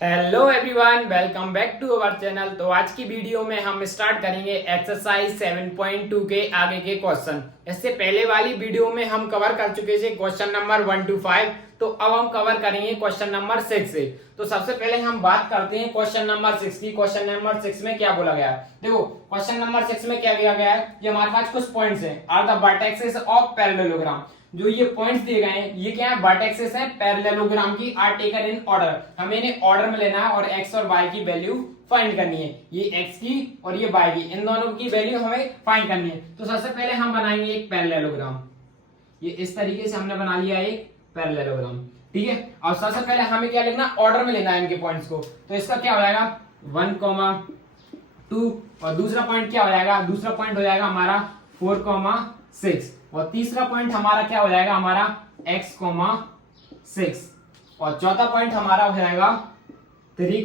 Hello everyone, welcome back to our channel. तो आज की वीडियो में हम स्टार्ट करेंगे एक्सरसाइज 7.2 के आगे के क्वेश्चन। इससे पहले वाली वीडियो में हम कवर कर चुके थे क्वेश्चन नंबर 1 to 5। तो अब हम कवर करेंगे क्वेश्चन नंबर 6 से। तो सबसे पहले हम बात करते हैं क्वेश्चन नंबर 6 की। क्वेश्चन नंबर 6 में क्या बोला गया है? देखो क्वेश्चन नंबर 6 में क्या दिया गया है कि हमारे पास कुछ पॉइंट्स हैं, are the vertexes of parallelogram. जो ये पॉइंट्स दिए गए हैं ये क्या है? वर्टेक्सेस हैं पैरेललोग्राम की, आर टेकन इन ऑर्डर। हमें इन्हें ऑर्डर में लेना है और एक्स और वाई की वैल्यू फाइंड करनी है। ये एक्स की और ये वाई की, इन दोनों की वैल्यू हमें फाइंड करनी है। तो सबसे पहले हम बनाएंगे एक पैरेललोग्राम। ये इस तरीके से हमने बना लिया एक पैरेललोग्राम, ठीक है। और सबसे पहले हमें क्या लिखना? ऑर्डर में लेना है इनके पॉइंट्स को। तो इसका क्या हो जाएगा? 1, 2 और दूसरा पॉइंट क्या हो जाएगा? दूसरा पॉइंट हो जाएगा हमारा 4, 6 और तीसरा पॉइंट हमारा क्या हो जाएगा? हमारा x, 6 और चौथा पॉइंट हमारा हो जाएगा 3,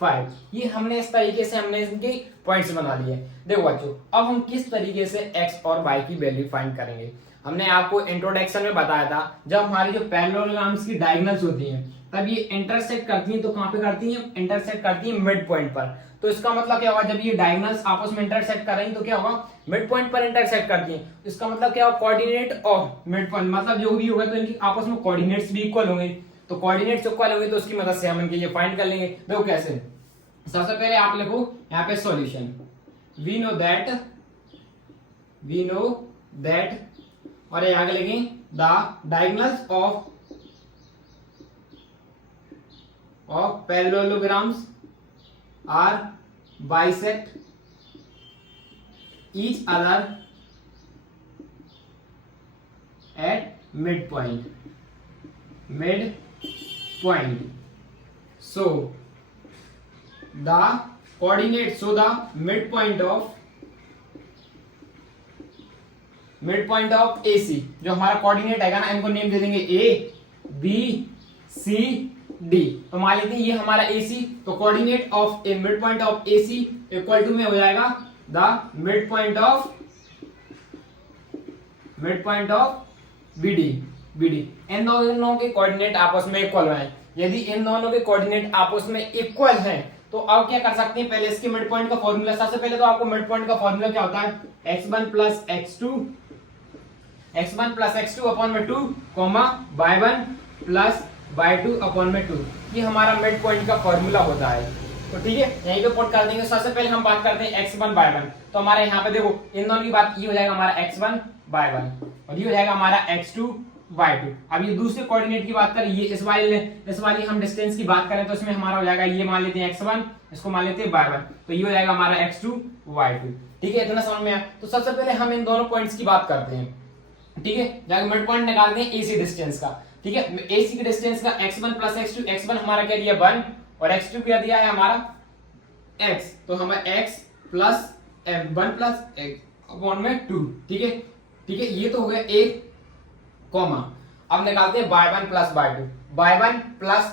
5। ये हमने इस तरीके से हमने इनके पॉइंट्स बना लिए। देखो बच्चों, अब हम किस तरीके से x और y की वैल्यू फाइंड करेंगे। हमने आपको इंट्रोडक्शन में बताया था, जब हमारी जो पैरेललोग्राम्स की डायगोनल्स होती हैं तब ये इंटरसेक्ट करती हैं। तो कहां पे करती हैं? इंटरसेक्ट करती हैं मिड पॉइंट पर। तो इसका मतलब क्या होगा? जब ये डायगोनल्स आपस में इंटरसेक्ट कर रही हैं तो क्या होगा? मिड पॉइंट पर इंटरसेक्ट करती हैं। इसका मतलब क्या होगा? कोऑर्डिनेट ऑफ मिड पॉइंट, मतलब जो भी होगा तो इनकी आपस में कोऑर्डिनेट्स भी इक्वल होंगे। तो कोऑर्डिनेट्स इक्वल होंगे तो उसकी मदद से हम इनके ये फाइंड कर लेंगे। देखो कैसे? सबसे पहले आप लिखो यहाँ पे सॉल्यूशन। वी नो दैट और ये आगे लिखें the diagonals of parallelograms are bisect each other at midpoint. So the coordinate, so the midpoint of AC, जो हमारा कोऑर्डिनेट आएगा ना, इनको नेम दे देंगे A, B, C, D। तो मान लेते हैं ये हमारा AC, तो coordinate of a mid point of AC equal to में हो जाएगा the mid point of BD। इन दोनों के कोऑर्डिनेट आपस में इक्वल हैं। यदि इन दोनों के कोऑर्डिनेट आपस में इक्वल हैं तो अब क्या कर सकते हैं? पहले इसके मिड पॉइंट का फॉर्मूला। सबसे पहले तो आपको मिड पॉइंट का फॉर्मूला क्या होता है? x1 प्लस x2 अपॉन में 2, y1 प्लस y2 अपॉन में 2। ये हमारा मिड पॉइंट का फॉर्मूला होता है। तो ठीक है, यहीं पे पुट कर देंगे। सबसे पहले हम बात करते हैं x1 y1। तो हमारे यहाँ पे देखो इन दोनों की बात, ये हो जाएगा हमारा x1 y1 और ये हो जाएगा हमारा x2 y2। अब ये दूसरे कोऑर्डिनेट की बात करें, ये इस वाली हम डिस्टेंस की बात करें तो इसमें हमारा हो जाएगा, ये मान लेते हैं x1, इसको मान लेते हैं y1, तो ये हो जाएगा हमारा x2 y2। ठीक है, इतना समझ में आया। तो सबसे पहले हम इन दोनों पॉइंट्स की बात करते हैं, ठीक है। जाके मिड पॉइंट निकालते हैं AC डिस्टेंस का, ठीक है। AC की डिस्टेंस का x1 प्लस x2, x1 हमारा क्या दिया 1 और x2 क्या दिया है हमारा x, तो हमारा x plus 1 plus x upon में 2, ठीक है। ठीक है, ये तो हो गया एक कॉमा। अब निकालते हैं y1 प्लस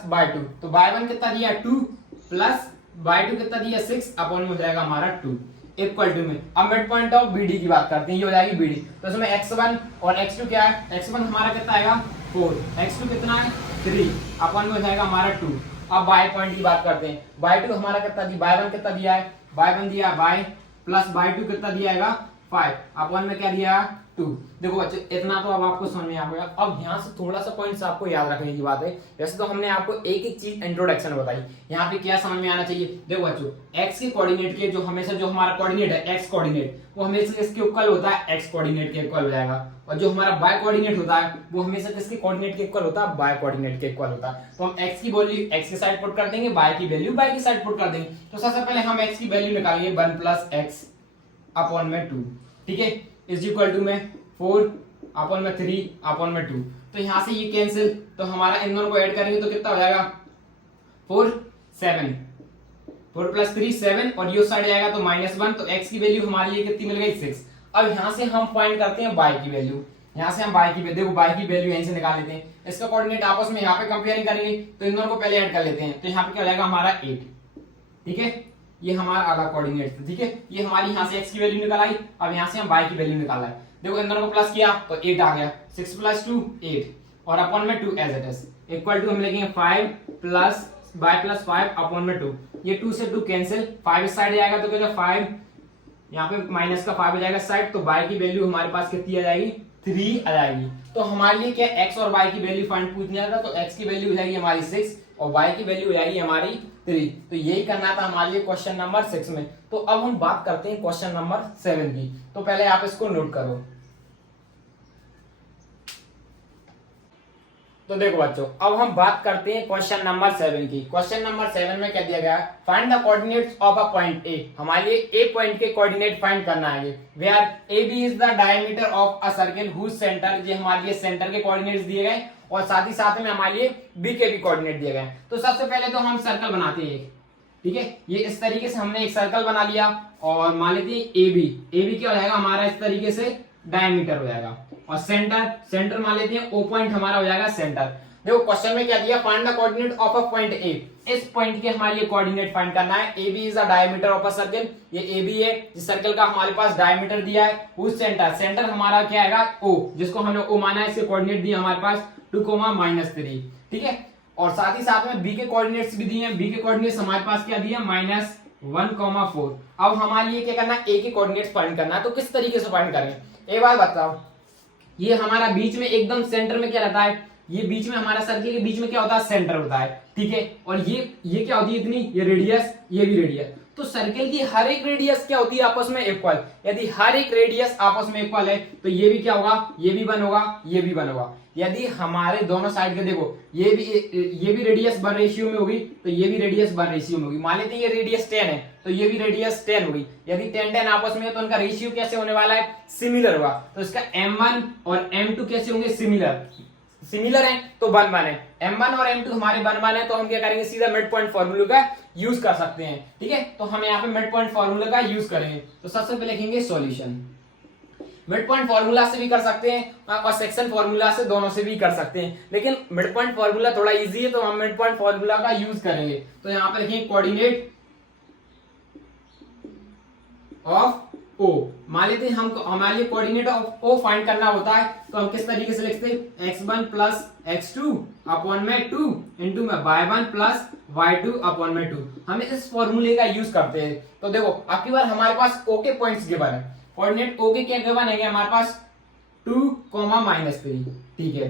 y2, तो y1 कितना दिया 2 प्लस y2 कितना दिया 6 अपॉन में हो जाएगा हमारा 2 इक्वल टू में। अब मिड पॉइंट ऑफ BD की बात करते हैं, ये हो जाएगी BD। तो इसमें x1 और x2 क्या है? x1 हमारा कितना आएगा 4, x2 कितना है 3 अपॉन में हो जाएगा हमारा 2। अब y पॉइंट की बात करते हैं, y2 हमारा कितना दिया, y1 कितना दिया है? y1 दिया y प्लस y2 कितना दिया है 5 अपॉन में क्या दिया 2। देखो बच्चे, इतना तो अब आपको समझ में आ गया। अब यहाँ से थोड़ा सा पॉइंट्स आपको याद रखने की बात है। वैसे तो हमने आपको एक एक चीज इंट्रोडक्शन बताई, यहाँ पे क्या समझ में आना चाहिए? देखो बच्चों, x के कोऑर्डिनेट के जो हमेशा जो हमारा कोऑर्डिनेट है x कोऑर्डिनेट, वो हमेशा इसके इक्वल होता है, x कोऑर्डिनेट के इक्वल हो जाएगा। और जो हमारा y कोऑर्डिनेट होता है वो हमेशा किसके कोऑर्डिनेट के इक्वल होता है? y कोऑर्डिनेट के इक्वल होता है। तो हम x की वैल्यू x की साइड पुट कर देंगे, y की वैल्यू y की साइड पुट कर देंगे। तो सबसे पहले हम x की वैल्यू निकालेंगे 1 प्लस x अपॉन में 2, ठीक है, इज इक्वल टू में 4 अपॉन में 3 अपॉन में 2। तो यहां से ये कैंसिल, तो हमारा इन दोनों को ऐड करेंगे तो कितना हो जाएगा 4 प्लस 3 7 और ये साइड जाएगा तो -1। तो x की वैल्यू हमारे लिए कितनी मिल गई 6। अब यहां से हम फाइंड करते हैं y की वैल्यू। यहां से हम y की वैल्यू, देखो y की वैल्यू यहीं से निकाल लेते हैं। इसका कोऑर्डिनेट आपस में यहां पे कंपेयरिंग करेंगे तो इन दोनों को पहले ऐड कर लेते हैं। तो यहां पे क्या हो जाएगा हमारा 8, ठीक है। ये हमारा आधा कोऑर्डिनेट था, ठीक है। ये हमारी यहां से x की वैल्यू निकाल आई, अब यहां से हम y की वैल्यू निकाला है। देखो इन दोनों को प्लस किया तो 8 आ गया, 6 प्लस 2 8 और अपॉन में 2 as it is equal to हम लिखेंगे 5 प्लस y प्लस 5 अपॉन में 2, ये 2 से 2 कैंसिल, 5 इस साइड जाएगा तो क्या 5, यहाँ पे माइनस का 5 आ जाएगा साइड, तो y की वैल्यू हमारे पास कितनी आ जाएगी 3 आ जाएगी। तो हमारे लिए क्या x और y की वैल्यू फाइंड पूछ लिया था, तो x की वैल्यू हो जाएगी हमारी 6 और y की वैल्यू हो जाएगी हमारी 3। तो यही करना था हमारे लिए क्वेश्चन नंबर 6 में। तो अब हम बात करते हैं क्वेश्चन नंबर 7 की। तो पहले आप इसको नोट करो। तो देखो बच्चों, अब हम बात करते हैं क्वेश्चन नंबर 7 की। क्वेश्चन नंबर 7 में क्या दिया गया है, find the coordinates of a point A. हमारे लिए ए पॉइंट के कोऑर्डिनेट फाइंड करना है, where A B is the diameter of a circle whose centre, ये हमारे लिए सेंटर के कोऑर्डिनेट्स दिए गए और साथ ही साथ में हमारे लिए बी के भी कोऑर्डिनेट दिए गए। तो सबसे पहले तो हम सर्कल बनाते हैं, ठीक है। ये इस तरीके से हमने एक सर्कल बना लिया और मान लेते हैं ए बी क्या हो जाएगा हमारा इस तरीके से डायमीटर हो जाएगा, और सेंटर मान लेते हैं ओ पॉइंट हमारा हो जाएगा सेंटर। देखो क्वेश्चन में क्या दिया, find the coordinate of a point A. इस पॉइंट के हमारे लिए कोऑर्डिनेट फाइंड करना है। A B is the diameter of a circle, ये ए बी है जिस सर्कल का हमारे पास डायमीटर दिया है। उस सेंटर हमारा क्या आएगा ओ, जिसको हमने ओ माना है, इसके कोऑर्डिनेट दिए हमारे पास 2, ठीक है। और साथ ही साथ में बी के कोऑर्डिनेट्स भी दिए हैं। बी के कोऑर्डिनेट्स हमारे पास क्या दिए -1, 4। अब हमारे लिए क्या करना है, ए के कोऑर्डिनेट्स फाइंड करना है। तो किस तरीके से फाइंड करें, एक बार बताओ। ये हमारा बीच में एकदम सेंटर में क्या रहता है, ये बीच में हमारा सर्कल के बीच में क्या होता है, सेंटर होता है, ठीक है। और ये क्या होती है इतनी, ये रेडियस, ये भी रेडियस। तो सर्कल की हर एक रेडियस क्या होती है आपस में इक्वल। यदि हर एक रेडियस आपस में इक्वल है तो ये भी क्या होगा, ये भी 1 होगा, ये भी 1 होगा। यदि हमारे दोनों साइड के देखो ये भी रेडियस 1 रेशियो में होगी, तो ये भी रेडियस 1 रेशियो में होगी। मान लेते हैं ये रेडियस 10 है तो ये भी रेडियस 10 होगी। यदि 10 आपस में है तो उनका रेशियो कैसे होने वाला है, सिमिलर होगा। तो इसका m1 और m2 कैसे होंगे, सिमिलर है तो 1 है। m1 और m2 हमारे 1 है, तो हम क्या करेंगे, सीधा मिड पॉइंट फॉर्मूले का यूज कर सकते हैं, ठीक है। तो हम यहाँ पे मिड पॉइंट फॉर्मूले का यूज करेंगे। तो सबसे पहले लिखेंगे सॉल्यूशन। मिड पॉइंट फॉर्मूला से भी कर सकते हैं और सेक्शन फॉर्मूला से, दोनों से भी कर सकते हैं, लेकिन मिड पॉइंट फॉर्मूला थोड़ा इजी है तो हम मिड पॉइंट फॉर्मूला का यूज करेंगे। तो यहाँ पे लिखेंगे कोऑर्डिनेट ऑफ ओ। मान लेते हैं हम हमारे लिए कोऑर्डिनेट ऑफ ओ फाइंड करना होता है, तो हम किस तरीके से लिखते हैं, x1 प्लस x2 अपॉन में 2 इंटू में y1 प्लस y2 अपॉन में 2। हम इस फॉर्मूले का यूज करते हैं। तो देखो अब की बार हमारे पास ओ के पॉइंट्स गिवन है, कोऑर्डिनेट ओ के क्या गिवन है हमारे पास 2, -3, ठीक है।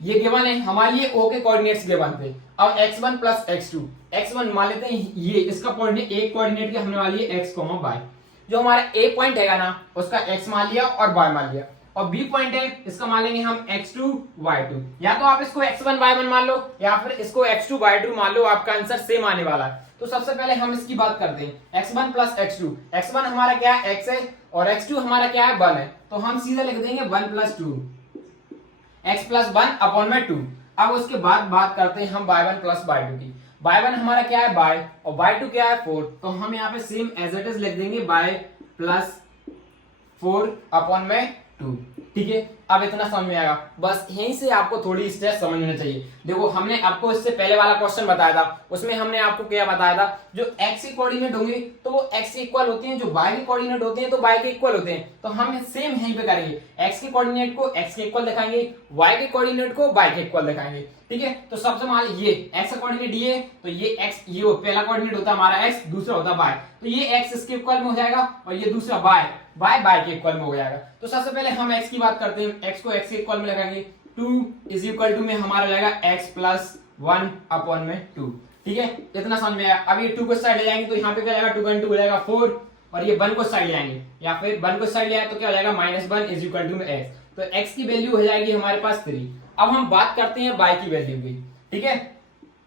ये गिवन है हमारे लिए ओ के कोऑर्डिनेट्स गिवन थे। अब x1 प्लस x2, x1 मान लेते हैं ये इसका कोऑर्डिनेट, एक कोऑर्डिनेट के हमने वाली है x, y। जो हमारा ए पॉइंट है ना उसका x मान लिया और y मान लिया, और बी पॉइंट है इसका मान लेंगे हम x2, y2। या तो आप इसको x1, y1 मान लो या फिर इसको x2, y2 मान लो, आपका आंसर सेम आने वाला है। तो सबसे पहले हम इसकी बात करते हैं, x1 प्लस x2। x1 हमारा क्या है, x है, और x2 हमारा क्या है, 1 है। तो हम सीधा लिख देंगे 1 प्लस 2, x प्लस 1 अपॉन में 2। अब उसके बाद बात करते हैं हम y1 प्लस y2 की। y1 हमारा क्या है y, और y2 क्या है 4। तो हम यहाँ पे सेम एज इट इज लिख देंगे y प्लस 4 अपॉन में 2, ठीक है। अब इतना समझ में आएगा, बस यहीं से आपको थोड़ी स्टेप समझना चाहिए। देखो हमने आपको इससे पहले वाला क्वेश्चन बताया था, उसमें हमने आपको क्या बताया था, जो x के कोऑर्डिनेट होंगे तो वो x के इक्वल होते हैं, जो y के कोऑर्डिनेट होते हैं तो y के इक्वल होते हैं। तो हम सेम यहीं पे करेंगे, x के कोऑर्डिनेट को x के इक्वल दिखाएंगे, y के कोऑर्डिनेट को y के इक्वल दिखाएंगे, ठीक है। तो सबसे मान लीजिए ये x का कोऑर्डिनेट ये, तो ये x, ये पहला कोऑर्डिनेट होता है हमारा x, दूसरा होता है y। तो ये x इसके इक्वल में हो जाएगा और ये दूसरा y के इक्वल में हो जाएगा। तो सबसे पहले हम x की बात करते हैं, x को x के इक्वल में लगाएंगे, 2 इज इक्वल टू में हमारा हो जाएगा x प्लस 1 अपॉन में 2, ठीक है। इतना समझ में आया। अब ये 2 को साइड ले जाएंगे तो यहाँ पे क्या जाएगा, 2 का 2 हो जाएगा 4, और ये 1 को साइड ले जाएंगे, या फिर 1 को साइड ले आए तो क्या हो जाएगा, -1 इज इक्वल टू में x। तो x की वैल्यू हो जाएगी हमारे पास 3। अब हम बात करते हैं y की वैल्यू की, ठीक है।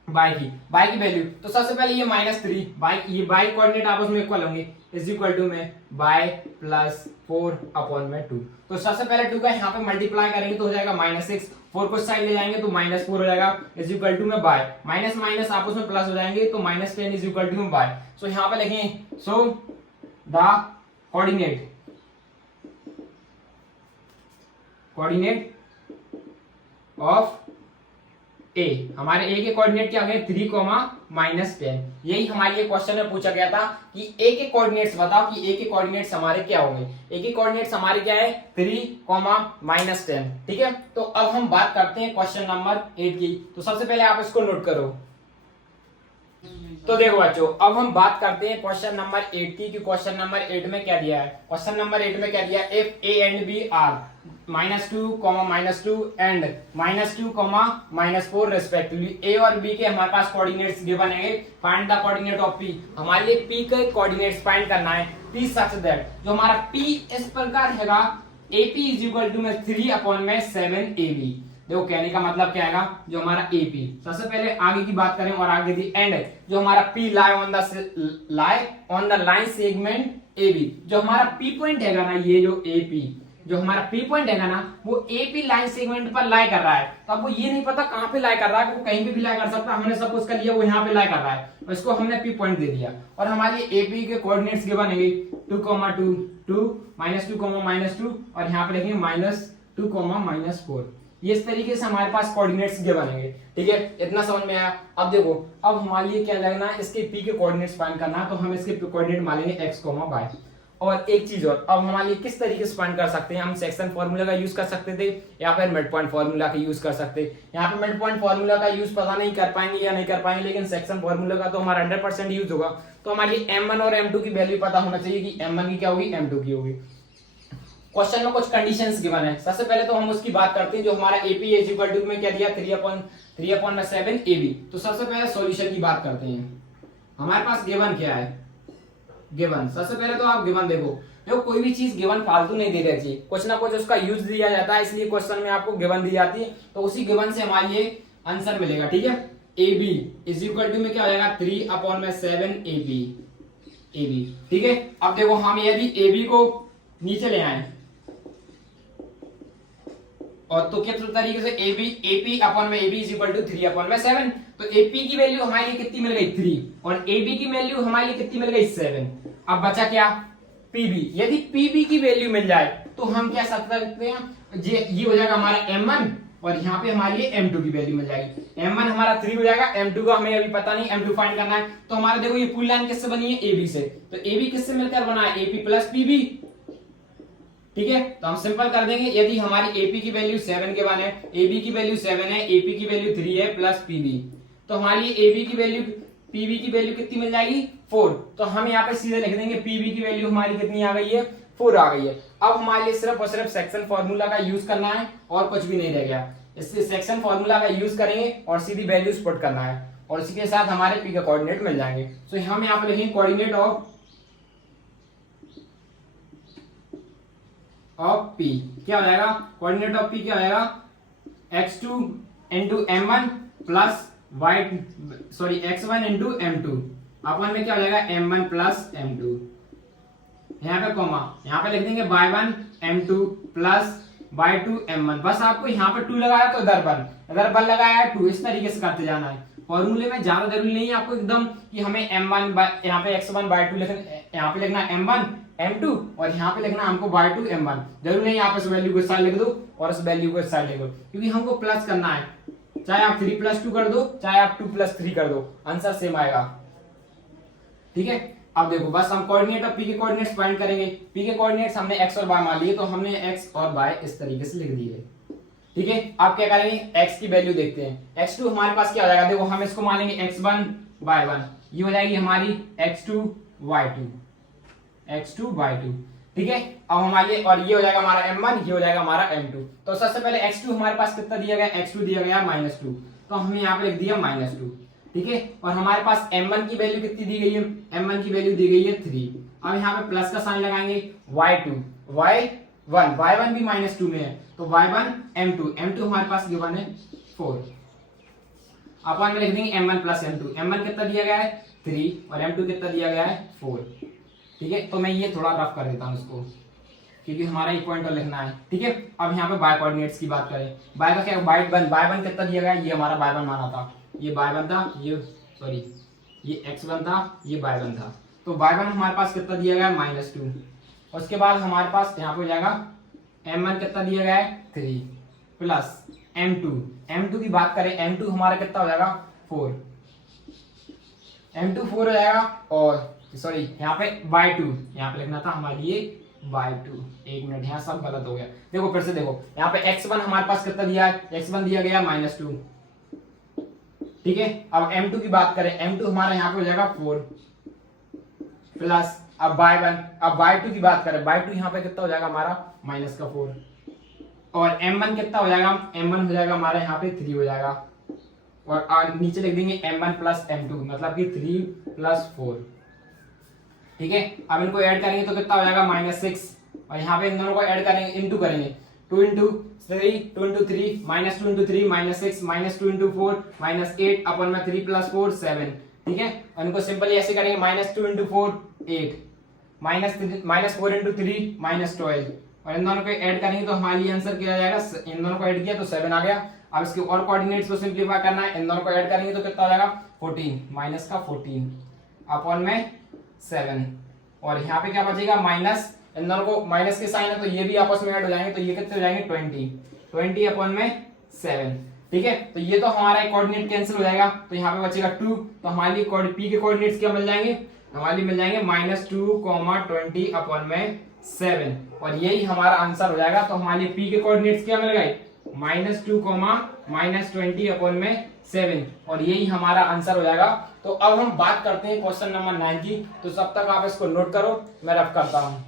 y की वैल्यू, तो सबसे पहले ये -3, ये y कोऑर्डिनेट आपस में इक्वल होंगे, इज इक्वल टू में y प्लस 4 अपॉन में 2। तो सबसे पहले 2 का यहाँ पे मल्टीप्लाई करेंगे तो हो जाएगा -6, 4 को साइड ले जाएंगे तो -4 हो जाएगा, इज इक्वल टू में y, माइनस माइनस आपस में प्लस हो जाएंगे तो -10 इज इक्वल टू में y। सो यहाँ पे लिखें, सो द कोऑर्डिनेट ऑफ ए, हमारे ए के कोऑर्डिनेट क्या हो गए, 3, -10। यही हमारे लिए क्वेश्चन में पूछा गया था कि ए के कोऑर्डिनेट्स बताओ कि ए के कोऑर्डिनेट्स हमारे क्या होंगे। ए के कोऑर्डिनेट्स हमारे क्या है, 3, -10, ठीक है। तो अब हम बात करते हैं क्वेश्चन नंबर 8 की। तो सबसे पहले आप इसको नोट करो। तो देखो बच्चों, अब हम बात करते हैं क्वेश्चन नंबर 8 की कि क्वेश्चन नंबर 8 में क्या दिया है। क्वेश्चन नंबर 8 में क्या दिया है, if A and B are -2, -2 and -2, -4 respectively, A और बी के हमारे पास कोऑर्डिनेट्स गिवन है। Find the coordinate of P, हमारे लिए पी के कोऑर्डिनेट्स फाइंड करना है। पी सच दैट, जो हमारा पी इस प्रकार हैगा, AP इज इक्वल टू में 3/7 AB। देखो कहने का मतलब क्या आएगा, जो हमारा AP, सबसे पहले आगे की बात करें और आगे दी एंड, जो हमारा P lie on the line segment AB, जो हमारा P पॉइंट हैगा ना, ये जो AP, जो हमारा P पॉइंट हैगा ना, वो AP लाइन सेगमेंट पर लाई कर रहा है। तो आपको ये नहीं पता कहां पे लाई कर रहा है, वो कहीं पे भी लाई कर सकता है। हमने सपोज कर लिया वो यहाँ पे लाई कर रहा है, और इसको हमने P पॉइंट दे दिया, और हमारे AP के कोऑर्डिनेट्स गिवन है 2, 2, 2, -2, -2, और यहाँ पे लिखेंगे -2, -4। ये इस तरीके से हमारे पास कोऑर्डिनेट्स गिवन है। ठीक है, इतना समझ में आया। अब देखो, अब हमारे लिए क्या लगना है, इसके P के कोऑर्डिनेट्स फाइंड करना है। तो हम इसके कोऑर्डिनेट मान लेंगे x, y। और एक चीज और, अब हमारे लिए किस तरीके से फाइंड कर सकते हैं, हम सेक्शन फार्मूला का यूज कर सकते थे या फिर मिड पॉइंट फार्मूला का यूज कर सकते। यहाँ पे मिड पॉइंट फार्मूला का यूज पता नहीं कर पाएंगे या नहीं कर पाएंगे, लेकिन सेक्शन फार्मूला का तो हमारा 100% यूज होगा। तो हमारे लिए M1 और M2 की वैल्यू पता होना चाहिए कि M1 की क्या होगी, M2 की होगी। क्वेश्चन में कुछ कंडीशंस गिवन है। सबसे पहले तो हम उसकी बात करते हैं, जो हमारा AP इज इक्वल टू में क्या दिया, 3/7 AB। तो सबसे पहले सॉल्यूशन की बात करते हैं। हमारे पास गिवन क्या है, गिवन, सबसे पहले तो आप गिवन देखो कोई भी चीज गिवन फालतू नहीं दे रही चाहिए, कुछ ना कुछ उसका यूज दिया जाता है, इसलिए क्वेश्चन में आपको गिवन दी जाती है। तो उसी गिवन से हमारे लिए आंसर मिलेगा। ठीक है, AB इज इक्वल टू में क्या हो जाएगा, 3/7 AB। ठीक है, अब देखो हम यदि AB को नीचे ले आए, और तो किस तरीके से AP/AB इज इक्वल टू 3/7। तो AP की वैल्यू हमारे लिए कितनी मिल गई, 3, और AB की वैल्यू हमारे लिए कितनी मिल गई, 7। अब बचा क्या, PB। यदि PB की वैल्यू मिल जाए तो हम क्या सकते हैं, ये हो जाएगा हमारा M1, और यहाँ पे हमारे लिए M2 की वैल्यू मिल जाएगी। M1 हमारा 3 हो जाएगा, M2 का हमें अभी पता नहीं, M2 फाइंड करना है। तो हमारा देखो ये पूरी लाइन किससे बनी है, AB से। तो AB किससे मिलकर बना है, AP प्लस PB। ठीक है, तो हम सिंपल कर देंगे। यदि हमारी AP की वैल्यू 7 के बने, AB की वैल्यू 7 है, AP की वैल्यू 3 है प्लस PB, तो हमारी AB की वैल्यू PB की वैल्यू कितनी मिल जाएगी, 4। तो हम यहाँ पे सीधे लिख देंगे PB की वैल्यू हमारी कितनी आ गई है, 4 आ गई है। अब हमारे लिए सिर्फ और सिर्फ सेक्शन फॉर्मूला का यूज करना है और कुछ भी नहीं रह गया। इससे सेक्शन फॉर्मूला का यूज करेंगे और सीधी वैल्यूज पुट करना है, और इसी के साथ हमारे P के कोऑर्डिनेट मिल जाएंगे। सो हम यहाँ पे लिखेंगे कोऑर्डिनेट ऑफ P क्या हो जाएगा, कोऑर्डिनेट ऑफ P क्या हो जाएगा, x2 into M1 plus x1 into M2 अपन में क्या हो जाएगा, M1 प्लस M2। यहाँ पे कॉमा, यहाँ पे लिख देंगे y1 M2 plus y2 M1। बस आपको यहाँ पे 2 लगाया तो इधर 1 लगाया 2, इस तरीके से करते जाना है। फॉर्मूले में ज्यादा जरूरी नहीं है आपको एकदम कि हमें M1 यहाँ पे x1 y2 लिखना, यहाँ पे लिखना M1 M2 और यहाँ पे लिखना हमको y2 M1। जरूरी नहीं आप इस वैल्यू को इस साइड लिख दो और इस वैल्यू को इस साइड लिख दो, क्योंकि हमको प्लस करना है। चाहे आप 3 + 2 कर दो, चाहे आप 2 + 3 कर दो, आंसर सेम आएगा। ठीक है, अब देखो बस हम कोऑर्डिनेट और P के कोऑर्डिनेट्स फाइंड करेंगे। P के कोऑर्डिनेट्स हमने x और y मान लिए, तो हमने x और y इस तरीके से लिख दिए। ठीक है, आप क्या करेंगे, x की वैल्यू देखते हैं। x2 हमारे पास क्या हो जाएगा, देखो हम इसको मान लेंगे x1 y1, ये हो जाएगी हमारी x2 y2। ठीक है, अब हमारे और ये हो जाएगा हमारा M1, ये हो जाएगा हमारा M2। तो सबसे पहले x2 हमारे पास कितना दिया गया, x2 दिया गया -2, तो हमने यहाँ पे लिख दिया -2। ठीक है, और हमारे पास M1 की वैल्यू कितनी दी गई है, M1 की वैल्यू दी गई है 3। अब यहाँ पे प्लस का साइन लगाएंगे, y2 y1 भी -2 में है, तो y1 M2 हमारे पास गिवन है 4। अपन में लिख देंगे M1 प्लस M2। M1 कितना दिया गया है 3 और M2 कितना दिया गया है 4। ठीक है, तो मैं ये थोड़ा रफ कर देता हूँ इसको, क्योंकि हमारा ये पॉइंट और लिखना है। ठीक है, अब यहाँ पे बाय कोऑर्डिनेट्स की बात करें, बाय का क्या, y1 कितना दिया गया, ये हमारा y1 माना था, ये y1 था, ये x1 था, ये y1 था। तो y1 हमारे पास कितना दिया गया है -2। उसके बाद हमारे पास यहाँ पे हो जाएगा M1 कितना दिया गया है 3 प्लस M2 की बात करें, M2 हमारा कितना हो जाएगा 4, M2 4 हो जाएगा। और सॉरी यहाँ पे y2, यहाँ पे लिखना था हमारे लिए y2, एक मिनट यहाँ सब गलत हो गया। देखो फिर से देखो, यहाँ पे x1 हमारे पास कितना दिया है, x1 दिया गया -2 ठीक है। अब m2 की बात करें, m2 हमारा यहाँ पे हो जाएगा 4 प्लस अब y1, अब y2 की बात करें, y2 यहाँ पे कितना हो जाएगा हमारा माइनस का 4 और m1 कितना हो जाएगा, m1 हो जाएगा हमारा यहाँ पे 3 हो जाएगा और नीचे लिख देंगे m1 प्लस m2 मतलब कि 3 प्लस 4। ठीक है। अब इनको ऐड करेंगे तो कितना हो जाएगा -6 और यहाँ पे इन दोनों को ऐड करेंगे, इंटू करेंगे 2 इंटू 3 2 इंटू 3 -2 इंटू 3 -6 -2 इंटू 4 -8 अपन में 3 प्लस 4 7। ठीक है। और इनको सिंपली ऐसे करेंगे -2 इंटू 4 8 -4 इंटू 3 -12 और इन दोनों को ऐड करेंगे तो हमारे लिए आंसर क्या आ जाएगा, इन दोनों को ऐड किया तो 7 आ गया। अब इसके और कोऑर्डिनेट्स को सिंपलीफाई करना है, इन दोनों को ऐड करेंगे तो कितना हो जाएगा 14 माइनस का 14 अपॉन में 7 और यहाँ पे क्या बचेगा माइनस, इन दोनों को माइनस के साइन है तो ये भी आपस में ऐड हो जाएंगे तो ये कितने हो जाएंगे 20 अपॉन में 7। ठीक है। तो ये तो हमारा कोऑर्डिनेट कैंसिल हो जाएगा तो यहाँ पे बचेगा 2 तो हमारे लिए पी के कोऑर्डिनेट्स क्या मिल जाएंगे, हमारे लिए मिल जाएंगे -2, 20 अपॉन में 7 और यही हमारा आंसर हो जाएगा। तो हमारे लिए पी के कोऑर्डिनेट्स क्या मिल गए -2, -20 अपॉन में 7 और यही हमारा आंसर हो जाएगा। तो अब हम बात करते हैं क्वेश्चन नंबर 9 की, तो सब तक आप इसको नोट करो, मैं रफ करता हूं।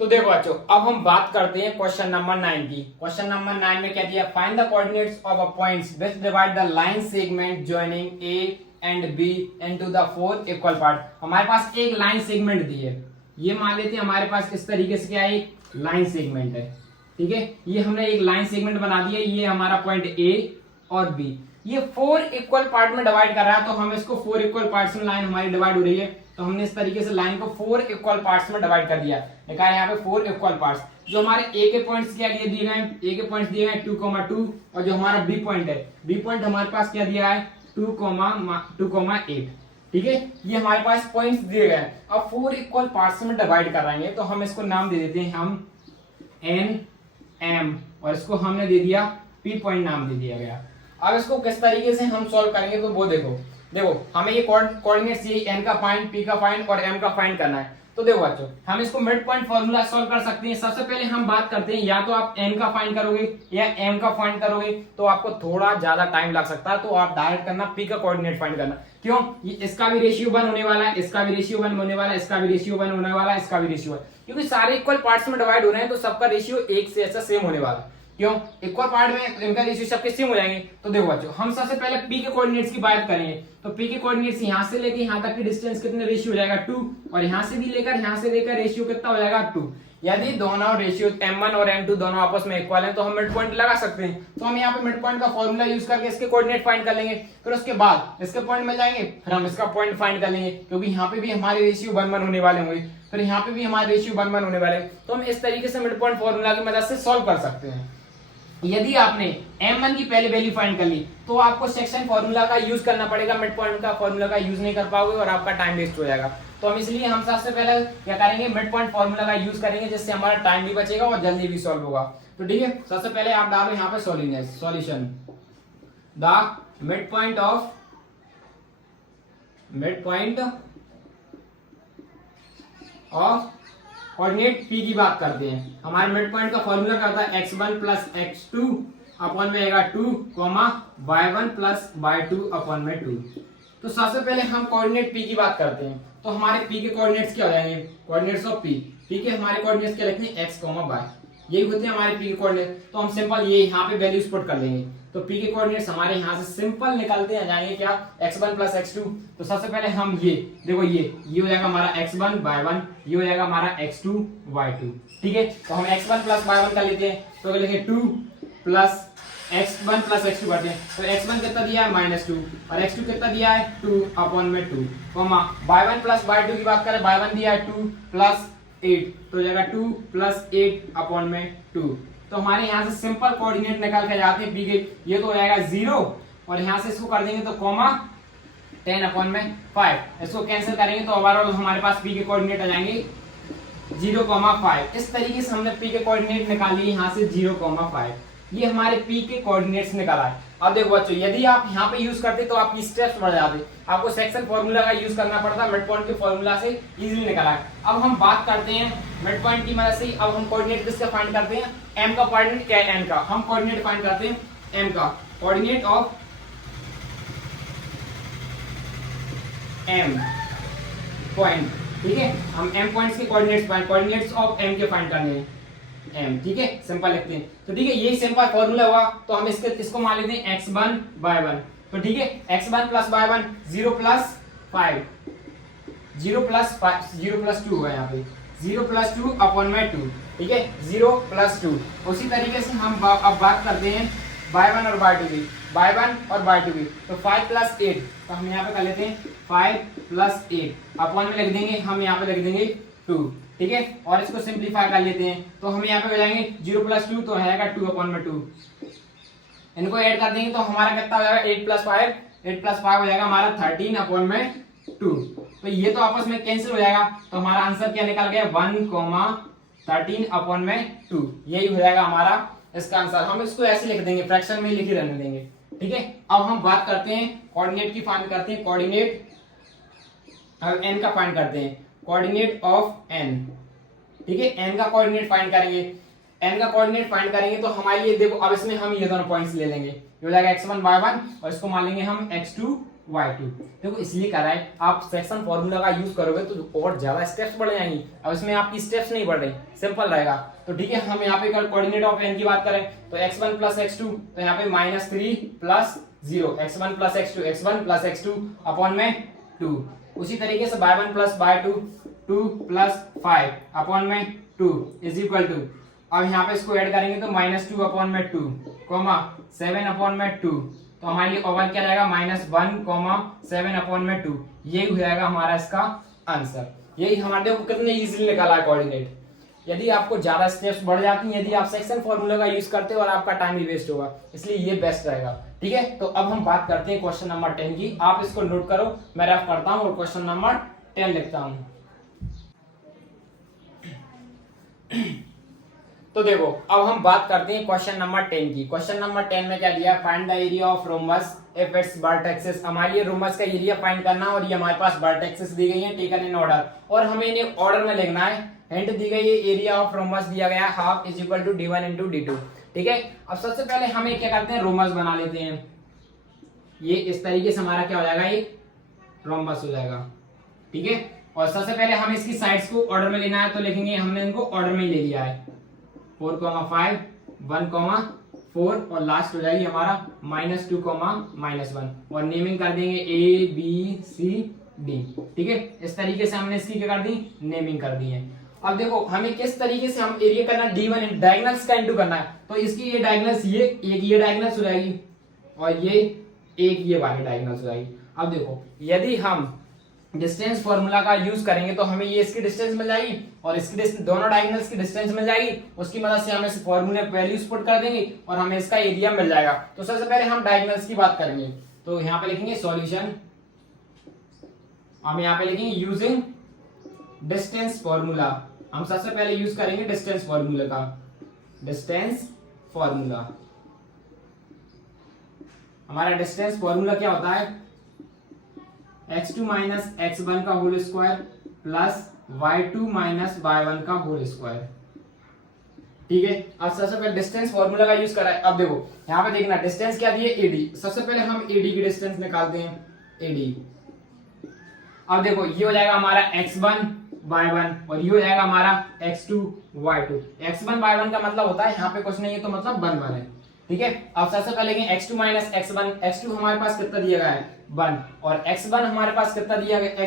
तो देखो बच्चों, अब हम बात करते हैं क्वेश्चन नंबर 9 की। क्वेश्चन नंबर 9 में क्या दिया, find the coordinates of a points which divide the line segment joining A and B into the 4 equal part. हमारे पास एक लाइन सेगमेंट दी है, ये मान लेते हैं हमारे पास इस तरीके से क्या है, एक लाइन सेगमेंट है। ठीक है। ये हमने एक लाइन सेगमेंट बना दिया, ये हमारा पॉइंट ए और बी, ये 4 इक्वल पार्ट में डिवाइड कर रहा है तो हम इसको 4 इक्वल पार्ट्स में लाइन हमारी डिवाइड हो रही है तो हमने इस तरीके से लाइन को 4 इक्वल पार्ट्स में डिवाइड कर दिया। देखा है यहाँ पे 4 इक्वल पार्ट्स। जो हमारे ए के पॉइंट्स क्या दिए गए, ए के पॉइंट्स दिए गए 2,2 और जो हमारा बी पॉइंट है, बी पॉइंट हमारे पास क्या दिया है 2,8। ठीक है। ये हमारे पास पॉइंट्स दिए गए। अब 4 इक्वल पार्ट्स में डिवाइड कराएंगे तो हम इसको नाम दे देते हैं हम एन एम और इसको हमने दे दिया पी पॉइंट नाम दे दिया गया। अब इसको किस तरीके से हम सॉल्व करेंगे तो वो देखो हमें ये कोऑर्डिनेट्स ये एन का फाइंड, पी का फाइंड और एम का फाइंड करना है। तो देखो बच्चों, हम इसको मिड पॉइंट फॉर्मूला सॉल्व कर सकते हैं। सबसे पहले हम बात करते हैं, या तो आप एन का फाइंड करोगे या एम का फाइंड करोगे तो आपको थोड़ा ज्यादा टाइम लग सकता है, तो आप डायरेक्ट करना पी का कोऑर्डिनेट फाइंड करना। क्यों, इसका भी रेशियो 1 होने वाला है, इसका भी रेशियो 1 होने वाला है, इसका भी रेशियो 1 होने वाला है, इसका भी रेशियो 1, क्योंकि सारे इक्वल पार्ट्स में डिवाइड हो रहे हैं तो सबका रेशियो एक से ऐसा सेम होने वाला है। क्यों, इक्वल पार्ट में इनका रेशियो सबके सेम हो जाएंगे। तो देखो बच्चों, हम सबसे पहले पी के कोऑर्डिनेट्स की बात करेंगे तो पी के कोऑर्डिनेट्स यहां से लेके यहां तक की डिस्टेंस कितने रेशियो हो जाएगा 2 और यहां से भी लेकर यहां से लेकर रेशियो कितना हो जाएगा 2। यदि दोनों रेशियो m1 और m2 दोनों आपस में इक्वल हैं तो हम मिड पॉइंट लगा सकते हैं। तो हम यहाँ पे मिड पॉइंट का फॉर्मूला यूज करके इसके कोऑर्डिनेट फाइंड कर लेंगे, फिर उसके बाद इसके पॉइंट मिल जाएंगे, फिर हम इसका पॉइंट फाइंड कर लेंगे क्योंकि यहाँ पे भी हमारे रेशियो 1 होने वाले होंगे, फिर यहाँ पे भी हमारे रेशियो 1 होने वाले हैं। तो हम इस तरीके से मिड पॉइंट फॉर्मूला की मदद से सॉल्व कर सकते हैं। यदि आपने m1 की पहले वैल्यू फाइंड कर ली तो आपको सेक्शन फॉर्मूला का यूज करना पड़ेगा, मिड पॉइंट का फॉर्मूला का यूज नहीं कर पाओगे और आपका टाइम वेस्ट हो जाएगा। तो हम इसलिए हम सबसे पहले क्या करेंगे, मिड पॉइंट फॉर्मूला का यूज करेंगे जिससे हमारा टाइम भी बचेगा और जल्दी भी सॉल्व होगा। तो ठीक है, सबसे पहले आप डालो यहाँ पे solution the mid point of coordinate P की बात करते हैं। हमारे मिड पॉइंट का फॉर्मूला करता है x1 प्लस x2 अपॉन में 2, y1 प्लस y2 अपॉन में 2। तो सबसे पहले हम कोऑर्डिनेट पी की बात करते हैं। तो हमारे पी के कोऑर्डिनेट्स क्या हो जाएंगे, कोऑर्डिनेट्स ऑफ पी के हमारे कोऑर्डिनेट्स क्या लिखते हैं x, y, यही होते हैं हमारे पी के कोऑर्डिनेट। तो हम सिंपल ये यहाँ पे वैल्यूज पुट कर लेंगे तो पी के कोऑर्डिनेट्स हमारे यहाँ से सिंपल निकलते हैं जाएंगे क्या, x1 प्लस x2। तो सबसे पहले हम ये देखो ये हो जाएगा हमारा x1 y1, ये हो जाएगा हमारा x2 y2। ठीक है। तो हम x1 प्लस y1 का लेते हैं तो लिखेंगे 2 प्लस x1 प्लस x2 करते हैं। तो x1 कितना दिया है -2 और x2 कितना दिया है 2 अपॉन में 2, y1 प्लस y2 की बात करें, y1 दिया है 2 प्लस 8 तो हो जाएगा 2 प्लस 8 अपॉन में 2। तो हमारे यहाँ से सिंपल कोऑर्डिनेट निकाल के जाते हैं पी के, ये तो हो जाएगा 0 और यहाँ से इसको कर देंगे तो कॉमा 10 अपॉन में 5, इसको कैंसिल करेंगे तो ओवरऑल हमारे पास पी के कोऑर्डिनेट आ जाएंगे 0,5। इस तरीके से हमने पी के कोऑर्डिनेट निकाल लिए यहाँ से 0,5, ये हमारे पी के कोऑर्डिनेट्स निकाला है। अब देखो बच्चों, यदि आप यहाँ पे यूज करते तो आपकी स्टेप्स बढ़ जाते, आपको सेक्शन फॉर्मूला का यूज करना पड़ता, मिड पॉइंट के फॉर्मूला से इजीली निकला है। अब हम बात करते हैं मिड पॉइंट की मदद से, अब हम कोऑर्डिनेट किसका फाइंड करते हैं, एम का कोऑर्डिनेट क्या है, एन का। हम कोऑर्डिनेट फाइंड करते हैं एम का। कोऑर्डिनेट ऑफ एम पॉइंट, ठीक है, हम एम पॉइंट्स के कोऑर्डिनेट्स ऑफ एम के फाइंड करने हैं एम, ठीक है, सिंपल लिखते हैं। तो ठीक है, ये सिंपल फॉर्मूला हुआ, तो हम इसको मान लेते हैं x1 y1। तो ठीक है, x1 plus y1 0 plus 5 0 plus 2 हुआ यहाँ पे 0 प्लस 2 अपॉन में 2, ठीक है, 0 प्लस 2। उसी तरीके से हम अब बात करते हैं y1 और y2 की, y1 और y2 की। तो 5 प्लस 8, तो हम यहाँ पे कर लेते हैं 5 प्लस 8 अपॉन में लिख देंगे, हम यहाँ पे लिख देंगे 2, ठीक है, और इसको सिंप्लीफाई कर लेते हैं। तो हम यहाँ पे हो जाएंगे 0 प्लस 2, तो आएगा 2 अपॉन में 2। इनको ऐड कर देंगे तो हमारा कितना हो जाएगा 8 प्लस 5 हो जाएगा हमारा 13 अपॉन में 2। तो ये तो आपस में कैंसिल हो जाएगा, तो हमारा आंसर क्या निकल गया 1,13 अपॉन में 2, यही हो जाएगा हमारा इसका आंसर। हम इसको ऐसे लिख देंगे, फ्रैक्शन में लिख ही रहने देंगे, ठीक है। अब हम बात करते हैं कोऑर्डिनेट की, फाइंड करते हैं कोऑर्डिनेट, अब n का फाइंड करते हैं कोऑर्डिनेट ऑफ n, ठीक है, n का कोऑर्डिनेट फाइंड करेंगे। n का कोऑर्डिनेट फाइंड करेंगे तो हमारे लिए देखो, अब इसमें हम ये दोनों पॉइंट्स ले लेंगे, ये हो जाएगा x1 y1 और इसको मान लेंगे हम x2 y2। देखो इसलिए करा है, आप सेक्शन फॉर्मूला का यूज करोगे तो और ज्यादा स्टेप्स बढ़ जाएंगी, अब इसमें आपकी स्टेप्स नहीं बढ़ रही, सिंपल रहेगा। तो ठीक है, हम यहाँ पे कोऑर्डिनेट ऑफ n की बात करें तो x1 प्लस x2, तो यहाँ पे -3 plus 0, x1 plus x2 upon में 2। उसी तरीके से y1 plus y2 2 plus 5 upon में 2 इज इक्वल टू, अब यहाँ पे इसको ऐड करेंगे तो -2 अपॉन में 2 7 अपॉन में 2, तो हमारे लिए ओवर क्या रहेगा -1 7 अपॉन में 2, यही हो जाएगा हमारा इसका आंसर। यही हमारे को कितने इजीली निकाला है कोऑर्डिनेट। यदि आपको ज्यादा स्टेप्स बढ़ जाती हैं, यदि आप सेक्शन फॉर्मूला का यूज करते हो और आपका टाइम भी वेस्ट होगा, इसलिए ये बेस्ट रहेगा, ठीक है। तो अब हम बात करते हैं क्वेश्चन नंबर 10 की, आप इसको नोट करो, मैं रफ करता हूँ और क्वेश्चन नंबर 10 लिखता हूँ। तो देखो, अब हम बात करते हैं क्वेश्चन नंबर 10 की। क्वेश्चन नंबर 10 में क्या दिया, find the area of rhombus if it's vertexes. हमारे लिए रोम्बस का एरिया फाइंड करना, और ये हमारे पास वर्टेक्सेस दी गई हैं टेकन इन ऑर्डर, और हमें इन्हें ऑर्डर में लिखना है। हिंट दी गई है, एरिया ऑफ रोम्बस दिया गया है half is equal to d1 into d2, ठीक है। अब सबसे पहले हमें क्या करते हैं, रोम्बस बना लेते हैं। ये इस तरीके से हमारा क्या हो जाएगा, ये रोम्बस हो जाएगा, ठीक है। और सबसे पहले हमें इसकी साइड्स को ऑर्डर में लेना है, तो लिखेंगे, हमने इनको ऑर्डर में ले लिया है 4, 5 1, 4 और लास्ट हो जाएगी हमारा -2, -1, और नेमिंग कर देंगे A B C D, ठीक है। इस तरीके से हमने इसकी क्या कर दी, नेमिंग कर दी है। अब देखो हमें किस तरीके से हम एरिया करना, D1 डायगोनल्स का इनटू करना है, तो इसकी ये डायगोनल्स, ये एक ये डायगोनल्स हो जाएगी और ये एक ये वाली डायगोनल्स हो जाएगी। अब देखो, यदि हम डिस्टेंस फॉर्मूला का यूज करेंगे तो हमें ये इसकी डिस्टेंस मिल जाएगी और इसकी दोनों डायगोनल्स की डिस्टेंस मिल जाएगी। उसकी मदद से हम इस फॉर्मूले पे वैल्यूज पुट कर देंगे और हमें इसका एरिया मिल जाएगा। तो सबसे पहले हम डायगोनल्स की बात करेंगे, तो यहाँ पे लिखेंगे सॉल्यूशन, हम यहाँ पे लिखेंगे यूजिंग डिस्टेंस फॉर्मूला। हम सबसे पहले यूज करेंगे डिस्टेंस फॉर्मूला का, डिस्टेंस फॉर्मूला। हमारा डिस्टेंस फॉर्मूला क्या होता है, x2 माइनस x1 का whole square plus y2 minus y1 का होल स्क्वायर, ठीक है। अब सबसे पहले डिस्टेंस फॉर्मूला का यूज करा है। अब देखो यहाँ पे देखना, डिस्टेंस क्या दी है, AD। सबसे पहले हम AD की डिस्टेंस निकालते हैं, AD। अब देखो ये हो जाएगा हमारा x1 y1 और ये हो जाएगा हमारा x2 y2। x1 y1 का मतलब होता है, यहाँ पे कुछ नहीं है तो मतलब 1 1 है, ठीक है। अब सबसे पहले x2 माइनस x1, x2 हमारे पास कितना दिया गया है 1, और x1 हमारे पास कितना दिया गया,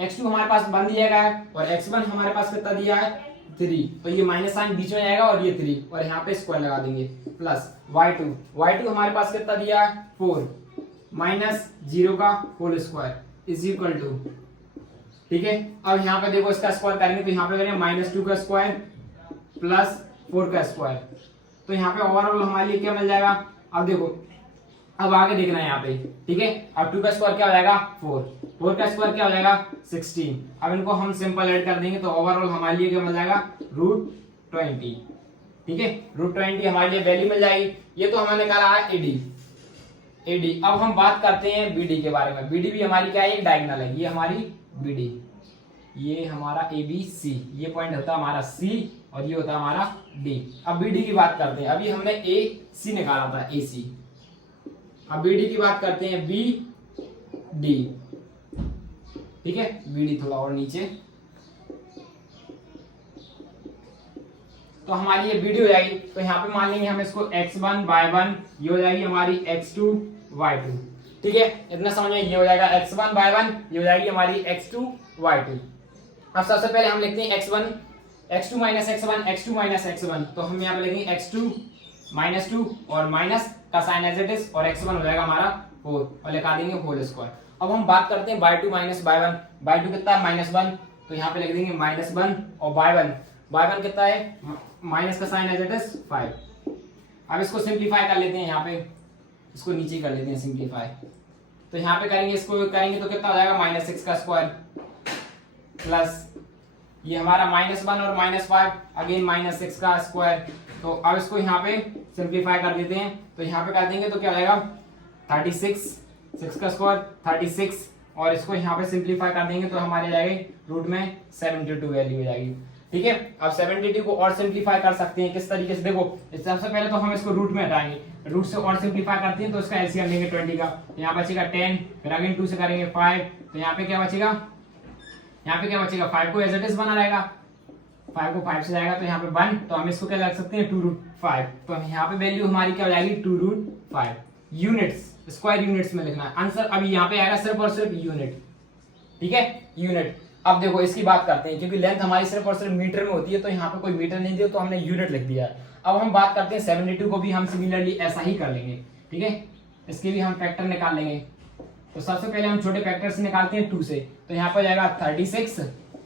x2 हमारे पास 1 दिया गया है और x1 हमारे पास कितना दिया है 3, तो ये माइनस साइन बीच में आएगा और ये 3, और यहाँ पे स्क्वायर लगा देंगे, प्लस y2 हमारे पास कितना दिया है 4 माइनस 0 का whole square is equal to, ठीक है। अब यहाँ पे देखो इसका स्क्वायर करेंगे तो यहाँ पे करेंगे -2 का स्क्वायर प्लस 4 का स्क्वायर, तो यहाँ पे ओवरऑल हमारे लिए क्या मिल जाएगा। अब देखो, अब आगे देखना है यहाँ पे, ठीक है। अब 2 का स्क्वायर क्या हो जाएगा 4 का स्क्वायर क्या हो जाएगा 16। अब इनको हम सिंपल ऐड कर देंगे तो ओवरऑल हमारे लिए क्या मिल जाएगा √20, ठीक है। √20 हमारे लिए वैल्यू मिल जाएगी। ये तो हमने निकाला है AD। अब हम बात करते हैं BD के बारे में। BD भी हमारी क्या है, एक डायगोनल है, ये हमारी BD, ये हमारा ABC, ये पॉइंट होता है हमारा C और ये होता है हमारा D। अब BD की बात करते हैं। अभी हमने AC निकाला था, AC अब बी डी की बात करते हैं, बी डी, ठीक है, बी डी थोड़ा और नीचे, तो हमारी ये वीडियो हो जाएगी। तो यहाँ पे मान लेंगे हम इसको x1 y1, ये हो जाएगी हमारी x2 y2, ठीक है, इतना समझ, ये हो जाएगा x1 y1, ये हो जाएगी हमारी x2 y2। अब सबसे पहले हम लिखते हैं x1 x2 minus x1 x2 minus x1, तो हम यहाँ पे लिखेंगे x2 माइनस 2 और माइनस का साइन एज इट इज, और x1 हो जाएगा हमारा 4 और लिखा देंगे होल स्क्वायर। अब हम बात करते हैं y2 माइनस y1, y2 कितना है -1, तो यहाँ पे लिख देंगे -1, और y1 कितना है, माइनस का साइन एज इट इज 5। अब इसको सिंप्लीफाई कर लेते हैं, यहाँ पे इसको नीचे कर लेते हैं सिंप्लीफाई, तो यहाँ पे करेंगे, इसको करेंगे तो कितना हो जाएगा -6 का स्क्वायर प्लस ये हमारा -1 और -5 अगेन -6 का स्क्वायर। तो अब इसको यहाँ पे सिंप्लीफाई कर देते हैं, तो यहाँ पे कर देंगे तो क्या हो जाएगा 36, 6 का स्क्वायर 36, और इसको यहाँ पे सिंप्लीफाई कर देंगे तो हमारे जाएगी रूट में 72 वैल्यू हो जाएगी, ठीक है। अब 72 को और सिंप्लीफाई कर सकते हैं किस तरीके से, देखो सबसे पहले तो हम इसको रूट में हटाएंगे, रूट से और सिंप्लीफाई करते हैं तो इसका एलसीएम लेंगे 20 का, तो यहाँ बचेगा 10, फिर अगेन 2 से करेंगे 5, तो यहाँ पे क्या बचेगा, 5 को एज इट इज बना रहेगा, 5 को 5 से जाएगा तो यहाँ पे 1, तो हम इसको क्या रख सकते हैं 2√5, तो यहाँ पे वैल्यू हमारी क्या हो जाएगी 2√5 यूनिट्स, स्क्वायर यूनिट्स में लिखना है आंसर। अभी यहाँ पे आएगा सिर्फ और सिर्फ यूनिट, ठीक है, यूनिट। अब देखो इसकी बात करते हैं, क्योंकि लेंथ हमारी सिर्फ और सिर्फ मीटर में होती है, तो यहाँ पे कोई मीटर नहीं दिया तो हमने यूनिट लिख दिया। अब हम बात करते हैं 72 को भी हम सिमिलरली ऐसा ही कर लेंगे, ठीक है, इसके भी हम फैक्टर निकाल लेंगे। तो सबसे पहले हम छोटे फैक्टर से निकालते हैं 2 से, तो यहाँ पर जाएगा 36,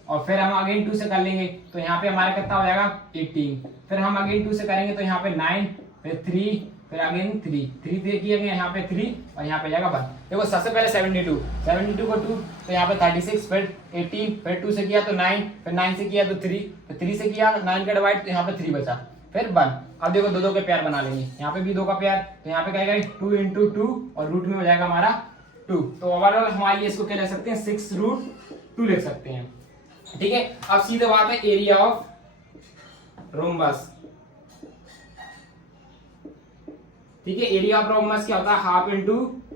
और फिर हम अगेन 2 से कर लेंगे तो यहाँ पे हमारा कितना हो जाएगा 18, फिर हम अगेन 2 से करेंगे तो यहाँ पे 9, फिर 3, फिर अगेन 3 किया गया, यहाँ पे 3 और यहाँ पे जाएगा 1। देखो सबसे पहले 72 को 2, तो यहाँ पे 36, फिर 18, फिर 2 से किया तो 9, फिर 9 से किया तो 3, फिर 3 से किया 9 का डिवाइड, तो यहाँ पे 3 बचा, फिर 1। अब देखो दो के पेयर बना लेंगे, यहाँ पे भी 2 का पेयर, तो यहाँ पे कहेगा 2 × 2 और रूट में हो जाएगा हमारा 2, तो ओवरऑल हमारी इसको क्या लिख सकते हैं 6√2 लिख सकते हैं, ठीक है। अब सीधे बात है एरिया ऑफ रोम्बस, ठीक है, एरिया ऑफ रोम्बस क्या होता है, हाफ इंटू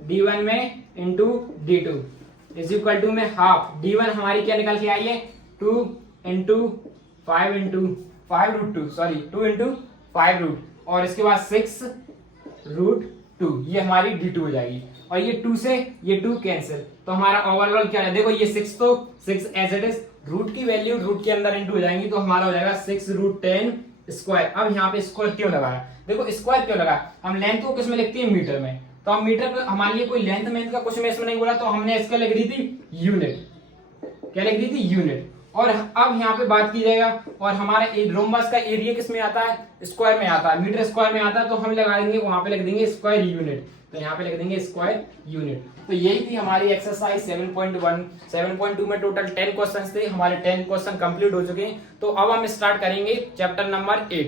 d1 में into d2 is equal to में हाफ, d1 हमारी क्या निकल के आई है 2 × 5√2, सॉरी 2 × 5√, और इसके बाद 6√2, ये हमारी d2 हो जाएगी, और ये 2 से ये 2 कैंसिल, तो हमारा ओवरऑल क्या है, देखो ये 6 तो 6 एज इट इज, रूट की वैल्यू रूट के अंदर इंटू हो जाएंगी, तो हमारा हो जाएगा 6√10 स्क्वायर। अब यहाँ पे स्क्वायर क्यों लगाया, देखो स्क्वायर क्यों लगा, हम लेंथ को किस में लिखते हैं मीटर में, तो हम मीटर पे हमारे लिए कोई लेंथ मेंथ का कुछ में इसमें नहीं बोला, तो हमने इसका लिख दी थी यूनिट, क्या लिख दी थी यूनिट। और अब यहाँ पे बात की जाएगा, और हमारा रोम्बस का एरिया किस में आता है, स्क्वायर में आता है, मीटर स्क्वायर में आता है, तो हम लगा देंगे वहां पे लिख देंगे स्क्वायर यूनिट, तो यहाँ पे लिख देंगे स्क्वायर यूनिट। तो यही थी हमारी एक्सरसाइज 7.2 में टोटल 10 क्वेश्चंस थे, हमारे 10 क्वेश्चन कंप्लीट हो चुके हैं। तो अब हम स्टार्ट करेंगे चैप्टर नंबर 8।